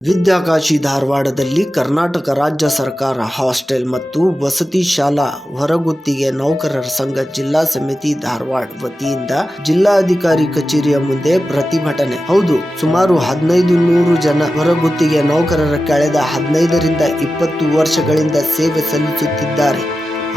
ವಿದ್ಯಾಕಾಶಿ ಧಾರವಾಡದಲ್ಲಿ ಕರ್ನಾಟಕ ರಾಜ್ಯ ಸರ್ಕಾರ ಹಾಸ್ಟೆಲ್ ಮತ್ತು ವಸತಿ ಶಾಲಾ ಹೊರಗುತ್ತಿಗೆ ನೌಕರರ ಸಂಘ ಜಿಲ್ಲಾ ಸಮಿತಿ ಧಾರವಾಡ ವತಿಯಿಂದ ಜಿಲ್ಲಾಧಿಕಾರಿ ಕಚೇರಿಯ ಮುಂದೆ ಪ್ರತಿಭಟನೆ. ಹೌದು, ಸುಮಾರು 1500 ಜನ ಹೊರಗುತ್ತಿಗೆ ನೌಕರರ ಕಳೆದ 15ರಿಂದ 20 ವರ್ಷಗಳಿಂದ ಸೇವೆ ಸಲ್ಲಿಸುತ್ತಿದ್ದಾರೆ.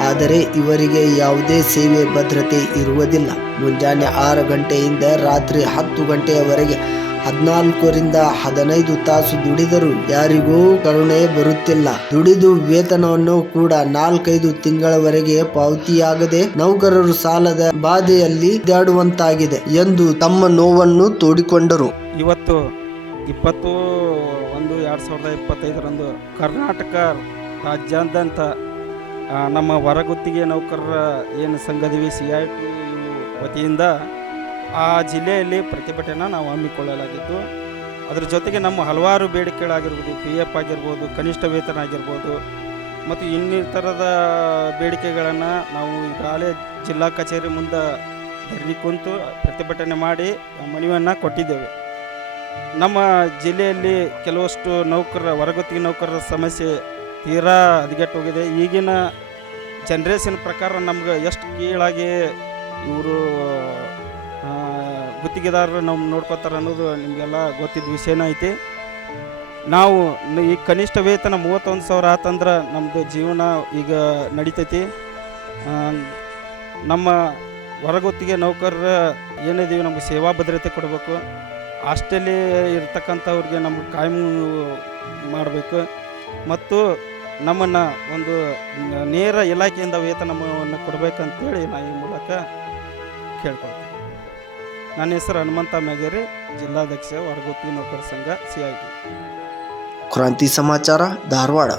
ಆದರೆ ಇವರಿಗೆ ಯಾವುದೇ ಸೇವೆ ಭದ್ರತೆ ಇರುವುದಿಲ್ಲ. ಮುಂಜಾನೆ 6 ಗಂಟೆಯಿಂದ ರಾತ್ರಿ 10 ಗಂಟೆಯವರೆಗೆ 14ರಿಂದ 15 ತಾಸು ದುಡಿದರೂ ಯಾರಿಗೂ ಕರುಣೆ ಬರುತ್ತಿಲ್ಲ. ದುಡಿದು ವೇತನವನ್ನು ಕೂಡ 4-5 ತಿಂಗಳವರೆಗೆ ಪಾವತಿಯಾಗದೆ ನೌಕರರು ಸಾಲದ ಬಾಧೆಯಲ್ಲಿ ದಾಡುವಂತಾಗಿದೆ ಎಂದು ತಮ್ಮ ನೋವನ್ನು ತೋಡಿಕೊಂಡರು. ಇವತ್ತು 20/1/2025 ಕರ್ನಾಟಕ ರಾಜ್ಯಾದ್ಯಂತ ನಮ್ಮ ಹೊರಗುತ್ತಿಗೆ ನೌಕರರ ಏನು ಸಂಘದಿವಿ CITU ವತಿಯಿಂದ ಆ ಜಿಲ್ಲೆಯಲ್ಲಿ ಪ್ರತಿಭಟನೆ ನಾವು ಹಮ್ಮಿಕೊಳ್ಳಲಾಗಿದ್ದು, ಅದರ ಜೊತೆಗೆ ನಮ್ಮ ಹಲವಾರು ಬೇಡಿಕೆಗಳಾಗಿರ್ಬೋದು, PF ಆಗಿರ್ಬೋದು, ಕನಿಷ್ಠ ವೇತನ ಆಗಿರ್ಬೋದು ಮತ್ತು ಇನ್ನಿತರದ ಬೇಡಿಕೆಗಳನ್ನು ನಾವು ಈಗಾಗಲೇ ಜಿಲ್ಲಾ ಕಚೇರಿ ಮುಂದೆ ಧರಣಿ ಕುಂತು ಪ್ರತಿಭಟನೆ ಮಾಡಿ ಮನವಿಯನ್ನು ಕೊಟ್ಟಿದ್ದೇವೆ. ನಮ್ಮ ಜಿಲ್ಲೆಯಲ್ಲಿ ಕೆಲವಷ್ಟು ಹೊರಗುತ್ತಿಗೆ ನೌಕರರ ಸಮಸ್ಯೆ ತೀರಾ ಹದಗೆಟ್ಟು ಹೋಗಿದೆ. ಈಗಿನ ಜನ್ರೇಷನ್ ಪ್ರಕಾರ ನಮ್ಗೆ ಎಷ್ಟು ಕೀಳಾಗಿ ಇವರು ಗುತ್ತಿಗೆದಾರರು ನಾವು ನೋಡ್ಕೋತಾರೆ ಅನ್ನೋದು ನಿಮಗೆಲ್ಲ ಗೊತ್ತಿದ್ದ ವಿಷಯನ ಐತಿ. ನಾವು ಈ ಕನಿಷ್ಠ ವೇತನ 31,000 ಆತಂದ್ರೆ ನಮ್ಮದು ಜೀವನ ಈಗ ನಡಿತೈತಿ. ನಮ್ಮ ಹೊರಗುತ್ತಿಗೆ ನೌಕರರ ಏನಿದೀವಿ ನಮಗೆ ಸೇವಾ ಭದ್ರತೆ ಕೊಡಬೇಕು. ಹಾಸ್ಟೆಲ್ಲಿ ಇರ್ತಕ್ಕಂಥವ್ರಿಗೆ ನಮ್ಗೆ ಕಾಯಂ ಮಾಡಬೇಕು ಮತ್ತು ನಮ್ಮನ್ನು ಒಂದು ನೇರ ಇಲಾಖೆಯಿಂದ ವೇತನವನ್ನು ಕೊಡಬೇಕಂತೇಳಿ ನಾನು ಈ ಮೂಲಕ ಕೇಳ್ಕೊಳ್ತೀನಿ. ನನ್ನ ಹೆಸರು ಹನುಮಂತ ಮೇಗೇರಿ, ಜಿಲ್ಲಾಧ್ಯಕ್ಷ ಹೊರಗುತ್ತಿಗೆ ನೌಕರರ ಸಂಘ CITU. ಕ್ರಾಂತಿ ಸಮಾಚಾರ ಧಾರವಾಡ.